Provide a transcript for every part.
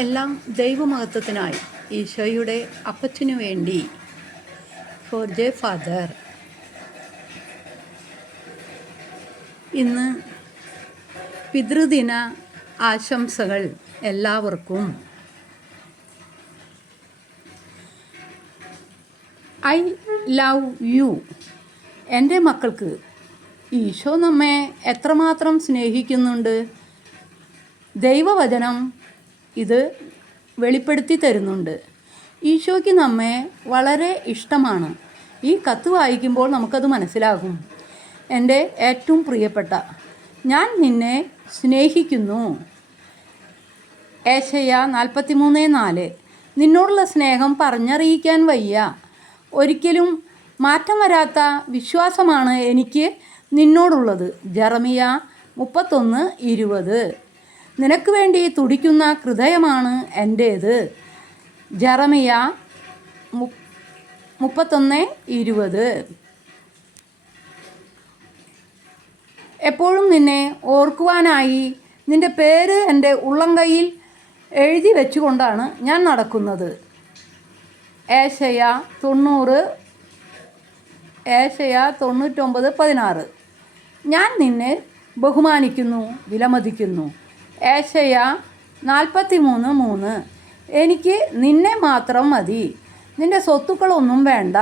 എല്ലാം ദൈവമഹത്വത്തിനായി ഈശോയുടെ അപ്പച്ചനു വേണ്ടി ഫോർ ദ ഫാദർ. ഇന്ന് പിതൃദിന ആശംസകൾ എല്ലാവർക്കും. I love you. എൻ്റെ മക്കൾക്ക് ഈശോ നമ്മെ എത്രമാത്രം സ്നേഹിക്കുന്നുണ്ട്. ദൈവവചനം ഇത് വെളിപ്പെടുത്തി തരുന്നുണ്ട്. ഈശോയ്ക്ക് നമ്മെ വളരെ ഇഷ്ടമാണ്. ഈ കത്ത് വായിക്കുമ്പോൾ നമുക്കത് മനസ്സിലാകും. എൻ്റെ ഏറ്റവും പ്രിയപ്പെട്ട, ഞാൻ നിന്നെ സ്നേഹിക്കുന്നു. ഏശയ്യ 43:4. നിന്നോടുള്ള സ്നേഹം പറഞ്ഞറിയിക്കാൻ വയ്യ. ഒരിക്കലും മാറ്റം വരാത്ത വിശ്വാസമാണ് എനിക്ക് നിന്നോടുള്ളത്. ജെറമിയ 31:20. നിനക്ക് വേണ്ടി തുടിക്കുന്ന ഹൃദയമാണ് എൻ്റേത്. ജെറമിയ 31:20. എപ്പോഴും നിന്നെ ഓർക്കുവാനായി നിൻ്റെ പേര് എൻ്റെ ഉള്ളംകൈയിൽ എഴുതി വെച്ചുകൊണ്ടാണ് ഞാൻ നടക്കുന്നത്. ഏശയ്യ 99:16. ഞാൻ നിന്നെ ബഹുമാനിക്കുന്നു, വിലമതിക്കുന്നു. ഏശയ്യ 43:3. എനിക്ക് നിന്നെ മാത്രം മതി, നിൻ്റെ സ്വത്തുക്കളൊന്നും വേണ്ട,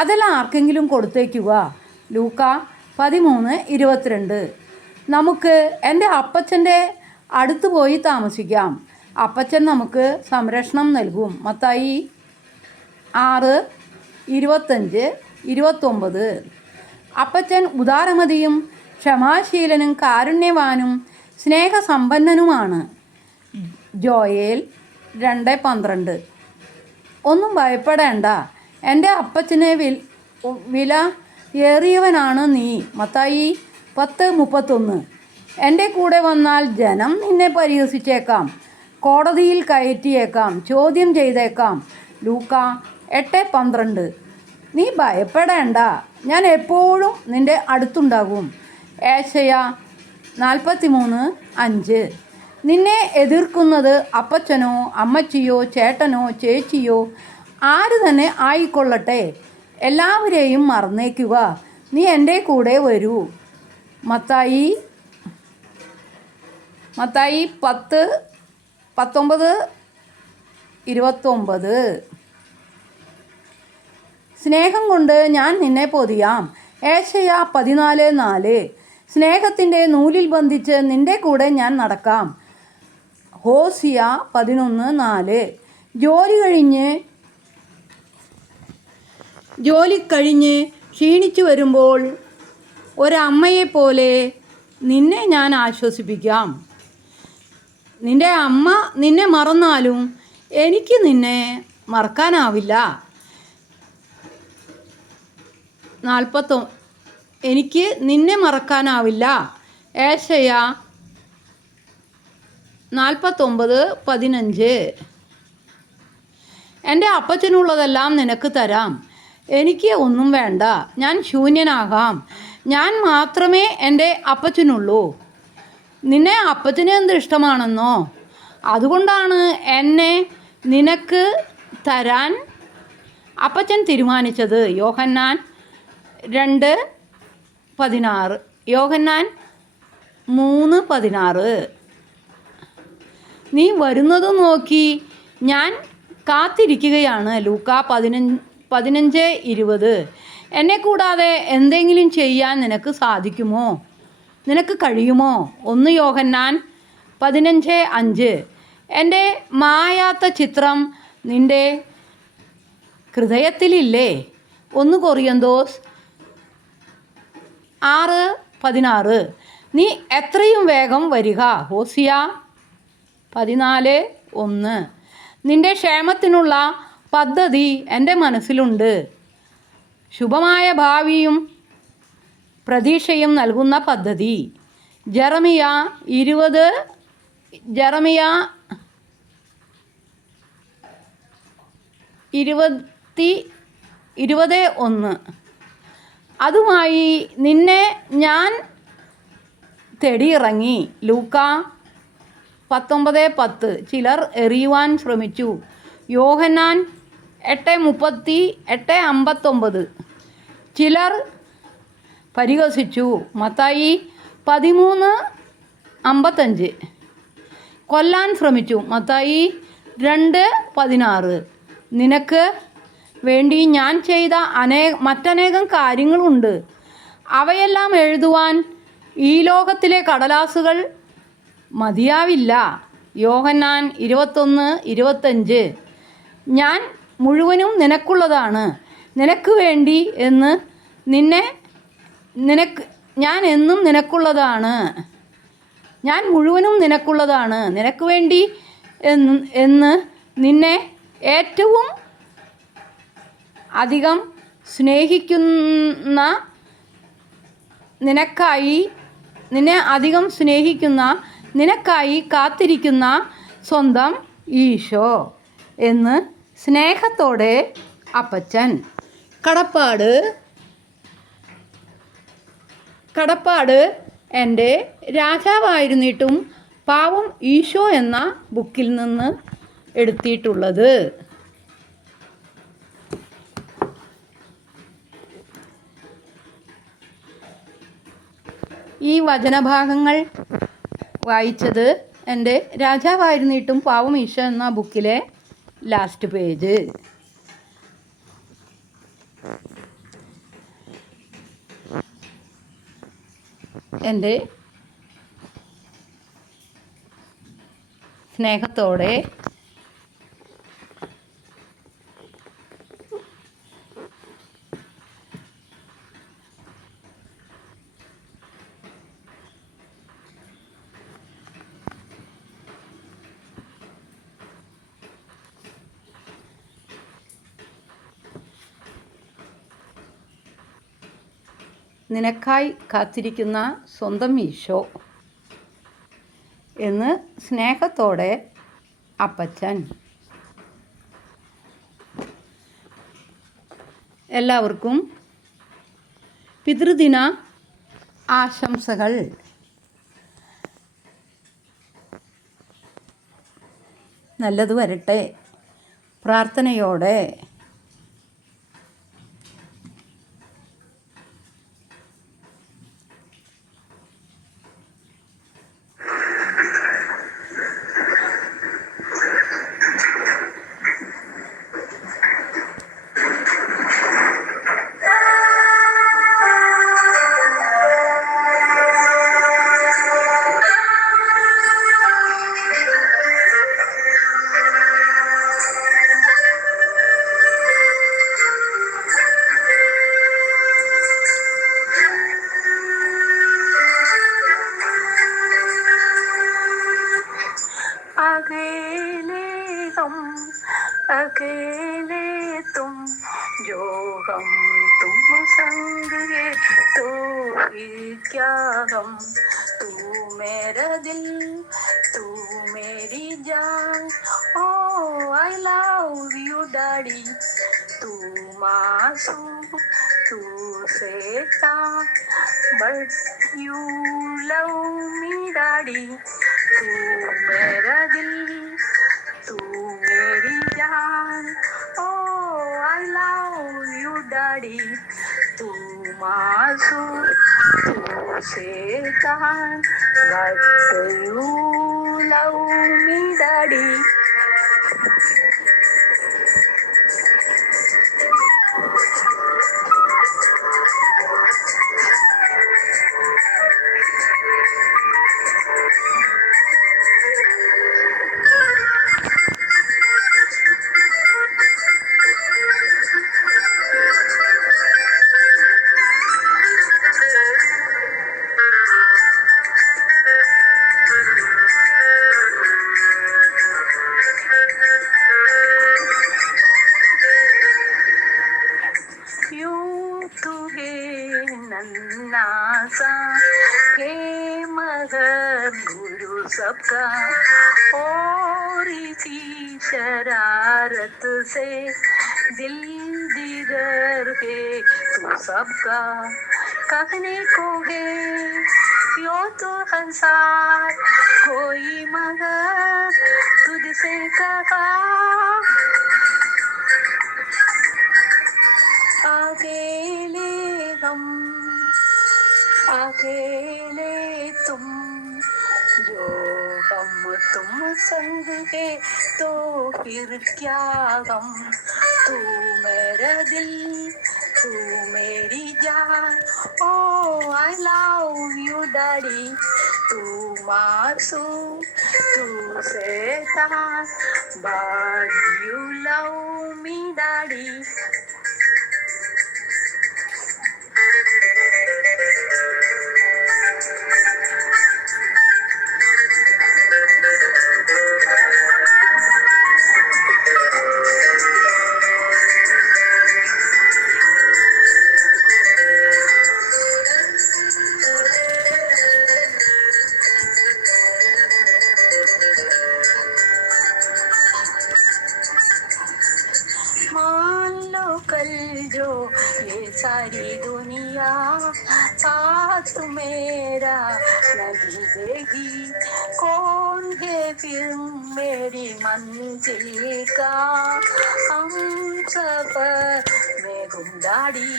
അതെല്ലാം ആർക്കെങ്കിലും കൊടുത്തേക്കുക. ലൂക്ക 13:22. നമുക്ക് എൻ്റെ അപ്പച്ചൻ്റെ അടുത്ത് പോയി താമസിക്കാം. അപ്പച്ചൻ നമുക്ക് സംരക്ഷണം നൽകും. മത്തായി 6:25-29. അപ്പച്ചൻ ഉദാരമതിയും ക്ഷമാശീലനും കാരുണ്യവാനും സ്നേഹസമ്പന്നനുമാണ്. ജോയേൽ 2:12. ഒന്നും ഭയപ്പെടേണ്ട, എൻ്റെ അപ്പച്ചനെ വില ഏറിയവനാണ് നീ. മത്തായി 10:31. എൻ്റെ കൂടെ വന്നാൽ ജനം നിന്നെ പരിഹസിച്ചേക്കാം, കോടതിയിൽ കയറ്റിയേക്കാം, ചോദ്യം ചെയ്തേക്കാം. ലൂക്ക 8:12. നീ ഭയപ്പെടേണ്ട, ഞാൻ എപ്പോഴും നിൻ്റെ അടുത്തുണ്ടാകും. ഏശയ്യ 43:5. നിന്നെ എതിർക്കുന്നത് അപ്പച്ചനോ അമ്മച്ചിയോ ചേട്ടനോ ചേച്ചിയോ ആര് തന്നെ ആയിക്കൊള്ളട്ടെ, എല്ലാവരെയും മറന്നേക്കുക. നീ എൻ്റെ കൂടെ വരൂ. മത്തായി 10:19-29. സ്നേഹം കൊണ്ട് ഞാൻ നിന്നെ പൊതിയാം. ഏശയ്യ 14:4. സ്നേഹത്തിൻ്റെ നൂലിൽ ബന്ധിച്ച് നിൻ്റെ കൂടെ ഞാൻ നടക്കാം. ഹോസിയ 11:4. ജോലി കഴിഞ്ഞ് ക്ഷീണിച്ചു വരുമ്പോൾ ഒരമ്മയെപ്പോലെ നിന്നെ ഞാൻ ആശ്വസിപ്പിക്കാം. നിൻ്റെ അമ്മ നിന്നെ മറന്നാലും എനിക്ക് നിന്നെ മറക്കാനാവില്ല. എനിക്ക് നിന്നെ മറക്കാനാവില്ല. ഏശയ്യ 49:15. എൻ്റെ അപ്പച്ചനുള്ളതെല്ലാം നിനക്ക് തരാം. എനിക്ക് ഒന്നും വേണ്ട, ഞാൻ ശൂന്യനാകാം. ഞാൻ മാത്രമേ എൻ്റെ അപ്പച്ചനുള്ളൂ. നിന്നെ അപ്പച്ചന് എന്ത് ഇഷ്ടമാണെന്നോ, അതുകൊണ്ടാണ് എന്നെ നിനക്ക് തരാൻ അപ്പച്ചൻ തീരുമാനിച്ചത്. യോഹന്നാൻ 2:16. യോഹന്നാൻ 3:16. നീ വരുന്നത് നോക്കി ഞാൻ കാത്തിരിക്കുകയാണ്. ലൂക്ക 15:20. എന്നെ കൂടാതെ എന്തെങ്കിലും ചെയ്യാൻ നിനക്ക് സാധിക്കുമോ, നിനക്ക് കഴിയുമോ? 1 യോഹന്നാൻ 15:5. എൻ്റെ മായാത്ത ചിത്രം നിൻ്റെ ഹൃദയത്തിലില്ലേ? 1 കൊറിന്തോസ് 6:16. നീ എത്രയും വേഗം വരിക. ഹോസിയ 14:1. നിൻ്റെ ക്ഷേമത്തിനുള്ള പദ്ധതി എൻ്റെ മനസ്സിലുണ്ട്. ശുഭമായ ഭാവിയും പ്രതീക്ഷയും നൽകുന്ന പദ്ധതി. ജെറമിയ 20:1. അതുമായി നിന്നെ ഞാൻ തേടിയിറങ്ങി. ലൂക്ക 19:10 ചിലർ എറിയുവാൻ ശ്രമിച്ചു. യോഹന്നാൻ 8:59 ചിലർ പരിഹസിച്ചു. മത്തായി 13:55 കൊല്ലാൻ ശ്രമിച്ചു. മത്തായി 2:16 നിനക്ക് വേണ്ടി ഞാൻ ചെയ്ത മറ്റനേകം കാര്യങ്ങളുണ്ട്, അവയെല്ലാം എഴുതുവാൻ ഈ ലോകത്തിലെ കടലാസുകൾ മതിയാവില്ല. യോഹന്നാൻ 21:25 ഞാൻ മുഴുവനും നിനക്കുള്ളതാണ്, നിനക്ക് വേണ്ടി ഞാൻ എന്നും നിനക്കുള്ളതാണ്, ഞാൻ മുഴുവനും നിനക്കുള്ളതാണ്, നിനക്ക് വേണ്ടി എന്ന് നിന്നെ ഏറ്റവും അധികം സ്നേഹിക്കുന്ന നിനക്കായി കാത്തിരിക്കുന്ന സ്വന്തം ഈശോ എന്ന് സ്നേഹത്തോടെ അപ്പച്ചൻ. കടപ്പാട് എൻ്റെ രാജാവായിരുന്നിട്ടും പാവം ഈശോ എന്ന ബുക്കിൽ നിന്ന് എടുത്തിട്ടുള്ളത്. ഈ വചനഭാഗങ്ങൾ വായിച്ചത് എൻ്റെ രാജാവായിരുന്നിട്ടും പാവം ഈശോ എന്ന ബുക്കിലെ ലാസ്റ്റ് പേജ്. എൻ്റെ സ്നേഹത്തോടെ നിനക്കായി കാത്തിരിക്കുന്ന സ്വന്തം ഈശോ എന്ന് സ്നേഹത്തോടെ അപ്പച്ചൻ. എല്ലാവർക്കും പിതൃദിന ആശംസകൾ. നല്ലത് വരട്ടെ പ്രാർത്ഥനയോടെ. अकेले तुम जो हम तुम संग है तो फिर क्या हम, तू मेरा दिल तू मेरी जान, ओ आई लव यू डैडी, तू मासूम तू शैतान but you love me daddy, तू मेरा दिल तू मेरी जान, ओ आई लव यू डैडी, तू मासूम तू शैतान but you love me daddy. मगर गुरु सबका और इसी शरारत से दिल दिगर है तू सबका कहने को है यो तो हजार कोई मगर तुझसे कहा अकेले हम अकेले तुम जो हम तुम संग के तो फिर क्या गम तू मेरा दिल तू मेरी जान ओ आई लव यू डैडी तू मासूम तू शैतान but you love me daddy मान लो कल जो ये सारी दुनिया साथ मेरा नहीं देगी कौन है फिर मेरी मंजिल का हम सफर में गुमदाड़ी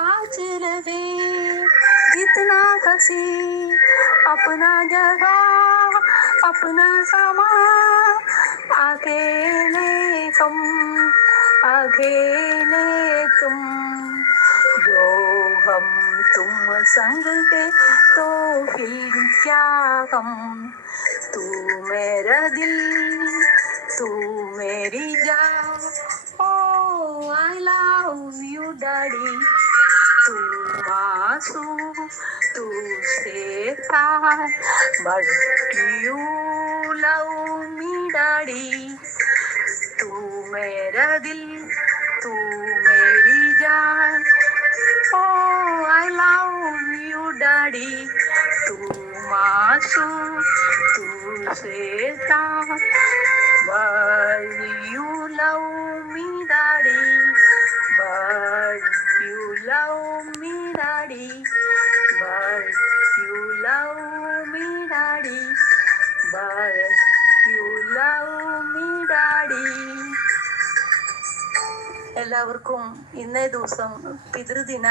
आज रहे जितना हंसी अपना जगह अपना सामान अकेले हम अकेले तुम जो हम तुम संग के तो फिर क्या हम तू मेरा दिल तू मेरी जान ओ आई लव यू डैडी तू मासूम तू शैतान but you love me daddy तू मेरा दिल तू मेरी जान ओ आई लव यू डैडी तू मासूम तू शैतान but you love me daddy but you love me daddy but you love me daddy but you love me daddy എല്ലാവർക്കും ഇന്നേ ദിവസം പിതൃദിന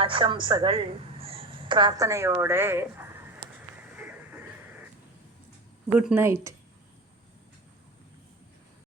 ആശംസകൾ പ്രാർത്ഥനയോടെ ഗുഡ് നൈറ്റ്.